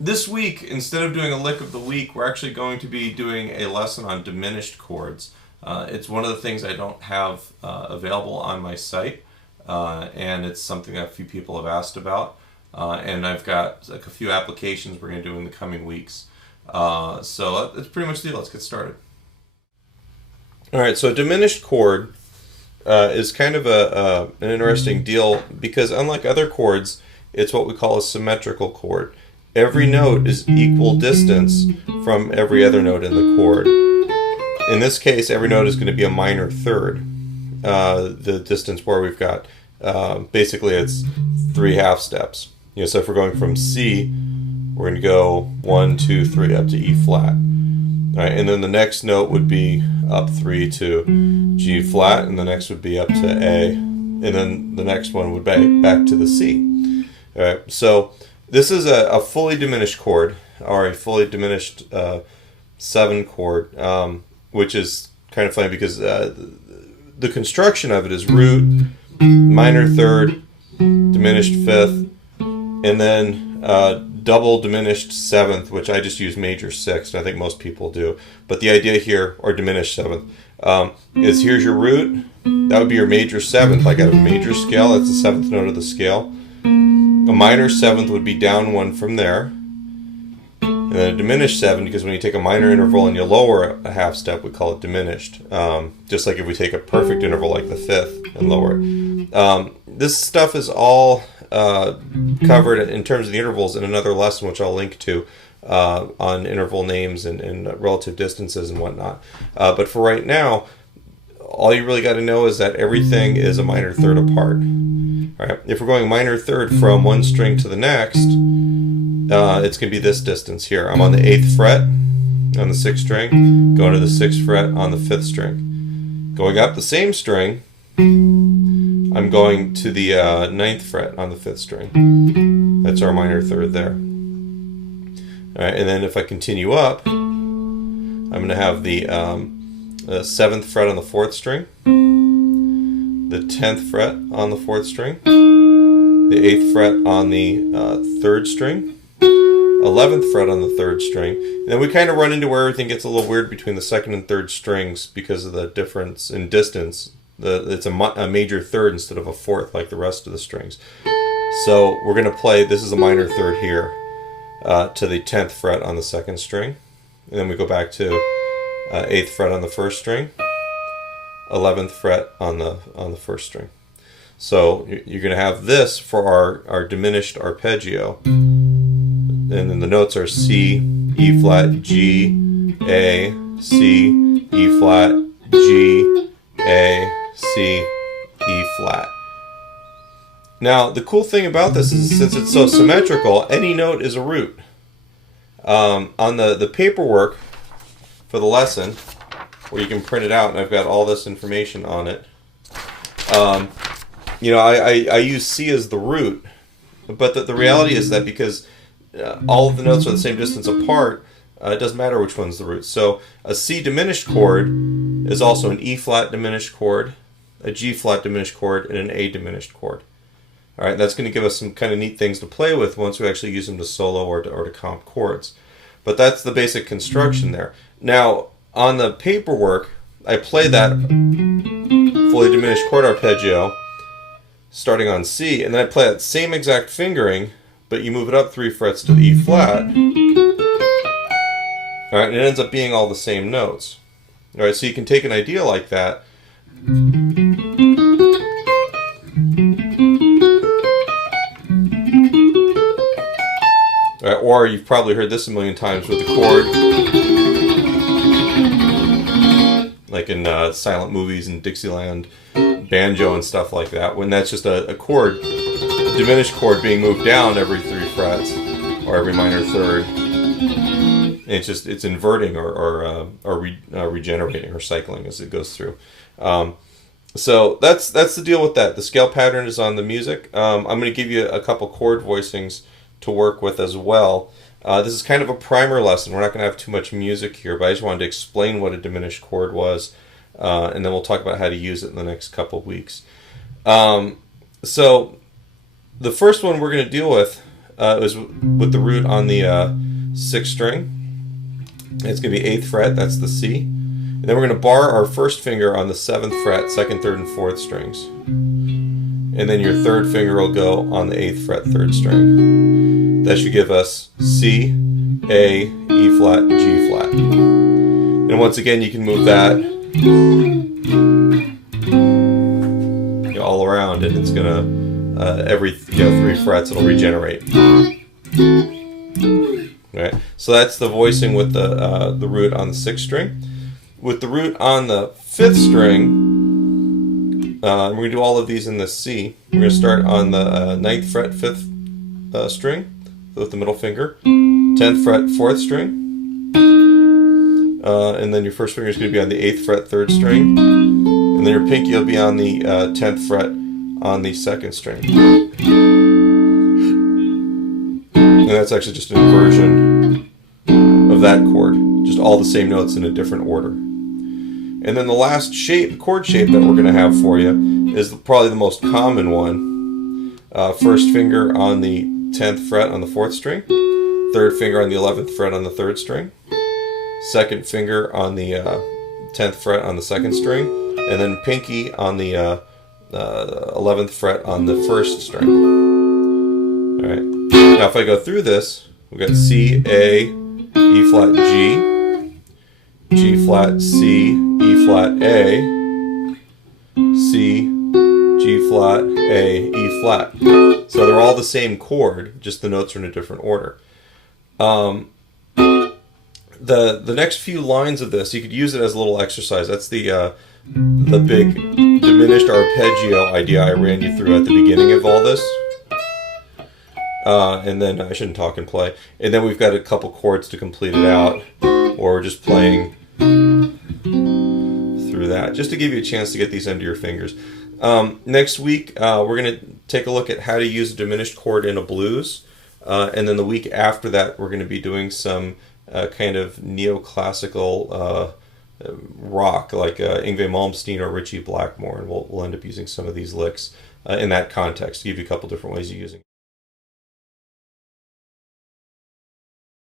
This week, instead of doing a lick of the week, we're actually going to be doing a lesson on diminished chords. It's one of the things I don't have available on my site, and it's something that a few people have asked about. And I've got like a few applications we're going to do in the coming weeks. So that's pretty much the deal. Let's get started. All right, so a diminished chord is kind of an interesting deal because unlike other chords, it's what we call a symmetrical chord. Every note is equal distance from every other note in the chord. In this case, every note is going to be a minor third. The distance where we've got, basically it's 3 half steps. So if we're going from C, we're going to go 1, 2, 3 up to E flat. All right, and then the next note would be up 3 to G flat, and the next would be up to A, and then the next one would be back to the C. All right, so this is a fully diminished chord, or a fully diminished 7 chord, which is kind of funny because the construction of it is root, minor third, diminished fifth, and then double diminished seventh, which I just use major sixth, and I think most people do. But the idea here, or diminished seventh, is here's your root. That would be your major seventh, like a major scale. That's the 7th note of the scale. A minor 7th would be down 1 from there. And then a diminished 7, because when you take a minor interval and you lower a half step, we call it diminished. Just like if we take a perfect interval like the 5th and lower it. This stuff is all covered in terms of the intervals in another lesson, which I'll link to, on interval names and relative distances and whatnot. But for right now, all you really got to know is that everything is a minor third apart. All right. If we're going minor third from one string to the next, it's going to be this distance here. I'm on the 8th fret on the 6th string, going to the 6th fret on the 5th string. Going up the same string, I'm going to the 9th fret on the 5th string. That's our minor third there. All right, and then if I continue up, I'm going to have the 7th fret on the 4th string, the 10th fret on the 4th string, the 8th fret on the 3rd string, 11th fret on the 3rd string. And then we kind of run into where everything gets a little weird between the 2nd and 3rd strings because of the difference in distance. It's a major third instead of a 4th like the rest of the strings. So we're going to play, this is a minor third here, to the 10th fret on the 2nd string. And then we go back to 8th fret on the 1st string, 11th fret on the 1st string. So you're going to have this for our diminished arpeggio. And then the notes are C, E flat, G, A, C, E flat, G, A, C, E flat. Now the cool thing about this is since it's so symmetrical, any note is a root. On the paperwork for the lesson, where you can print it out, and I've got all this information on it. I use C as the root, but the reality is that because all of the notes are the same distance apart, it doesn't matter which one's the root. So a C diminished chord is also an E flat diminished chord, a G flat diminished chord, and an A diminished chord. All right, that's going to give us some kind of neat things to play with once we actually use them to solo or to comp chords. But that's the basic construction there. Now, on the paperwork, I play that fully diminished chord arpeggio starting on C, and then I play that same exact fingering, but you move it up 3 frets to the E flat. All right, and it ends up being all the same notes. All right, so you can take an idea like that. All right, or you've probably heard this a million times with the chord, like in silent movies and Dixieland banjo and stuff like that, when that's just a chord, a diminished chord being moved down every 3 frets or every minor third. And it's inverting or regenerating or cycling as it goes through. So that's the deal with that. The scale pattern is on the music. I'm going to give you a couple chord voicings to work with as well. This is kind of a primer lesson. We're not going to have too much music here, but I just wanted to explain what a diminished chord was, and then we'll talk about how to use it in the next couple of weeks. So the first one we're going to deal with is with the root on the 6th string. It's going to be 8th fret, that's the C. And then we're going to bar our first finger on the 7th fret, 2nd, 3rd, and 4th strings. And then your 3rd finger will go on the 8th fret, 3rd string. That should give us C, A, E flat, G flat. And once again, you can move that all around, and it's going to, every 3 frets, it'll regenerate. Right? So that's the voicing with the root on the 6th string. With the root on the 5th string, we're going to do all of these in the C. We're going to start on the 9th fret, 5th string with the middle finger, 10th fret, 4th string, and then your first finger is going to be on the 8th fret, 3rd string, and then your pinky will be on the 10th fret on the 2nd string. And that's actually just an inversion of that chord, just all the same notes in a different order. And then the last chord shape that we're going to have for you is probably the most common one. First finger on the 10th fret on the 4th string, 3rd finger on the 11th fret on the 3rd string, 2nd finger on the 10th fret on the 2nd string, and then pinky on the 11th fret on the 1st string. All right. Now if I go through this, we've got C, A, E flat, G, G flat, C, E flat, A, C, G flat, A, E flat. So they're all the same chord, just the notes are in a different order. The next few lines of this, you could use it as a little exercise. That's the big diminished arpeggio idea I ran you through at the beginning of all this. And then I shouldn't talk and play. And then we've got a couple chords to complete it out, or we're just playing through that, just to give you a chance to get these under your fingers. Next week, we're going to take a look at how to use a diminished chord in a blues. And then the week after that, we're going to be doing some kind of neoclassical rock, like Yngwie Malmsteen or Ritchie Blackmore. And we'll end up using some of these licks in that context to give you a couple different ways of using it.